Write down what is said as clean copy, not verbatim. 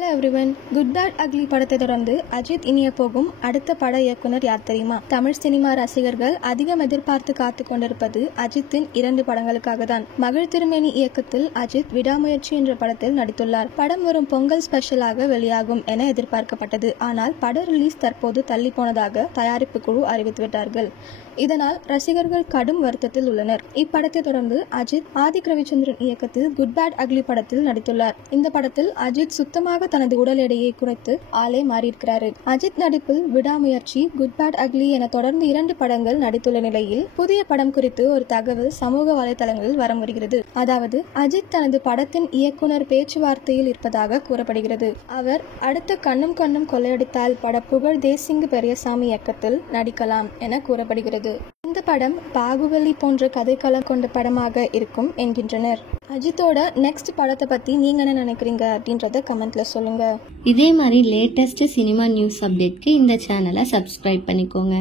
Hello everyone. Good bad ugly படத்தை தொடர்ந்து அஜித் இனிய போகும் அடுத்த பட இயக்குனர் யார் தெரியுமா? தமிழ் சினிமா ரசிகர்கள் அதிகம் எதிர்பார்த்து காத்து கொண்டிருப்பது அஜித்தின் 2 படங்களுக்காக தான். மகிழ் திருமேனி இயக்கத்தில் அஜித் விடாமுயற்சி என்ற படத்தில் நடித்துள்ளார். படம் வரும் பொங்கல் ஸ்பெஷலாக வெளியாகும் என எதிர்பார்க்கப்பட்டது. ஆனால் பட ரிலீஸ் தற்போது தள்ளி போனதாக தயாரிப்பு குழு அறிவித்துவிட்டார்கள். இதனால் ரசிகர்கள் கடும் வருத்தத்தில் உள்ளனர். இப்படத்தை தொடர்ந்து அஜித் ஆதிக் ரவிச்சந்திரன் இயக்கத்தில் குட் பேட் அக்லி படத்தில் நடித்துள்ளார். இந்த படத்தில் அஜித் சுத்தமாக தனது உடல் எடையை குறைத்து ஆளே மாறியிருக்கிறார். அஜித் நடிப்பில் விடாமுயற்சி, குட் பேட் அக்லி என தொடர்ந்து 2 படங்கள் நடித்துள்ள நிலையில் புதிய படம் குறித்து ஒரு தகவல் சமூக வலைதளங்களில் வரம் வருகிறது. அதாவது அஜித் தனது படத்தின் இயக்குனர் பேச்சுவார்த்தையில் இருப்பதாக கூறப்படுகிறது. அவர் அடுத்த கண்ணும் கண்ணும் கொள்ளையடித்தால் பட புகழ் தேசிங்கு பெரியசாமி இயக்கத்தில் நடிக்கலாம் என கூறப்படுகிறது. இந்த படம் பாகுபலி போன்ற கதைக்களம் கொண்ட படமாக இருக்கும் என்கின்றனர். அஜித்தோட நெக்ஸ்ட் படத்தை பத்தி நீங்க என்ன நினைக்கிறீங்க அப்படின்றத கமெண்ட்ல சொல்லுங்க. இதே மாதிரி லேட்டஸ்ட் சினிமா நியூஸ் அப்டேட்க்கு இந்த சேனலை சப்ஸ்கிரைப் பண்ணிக்கோங்க.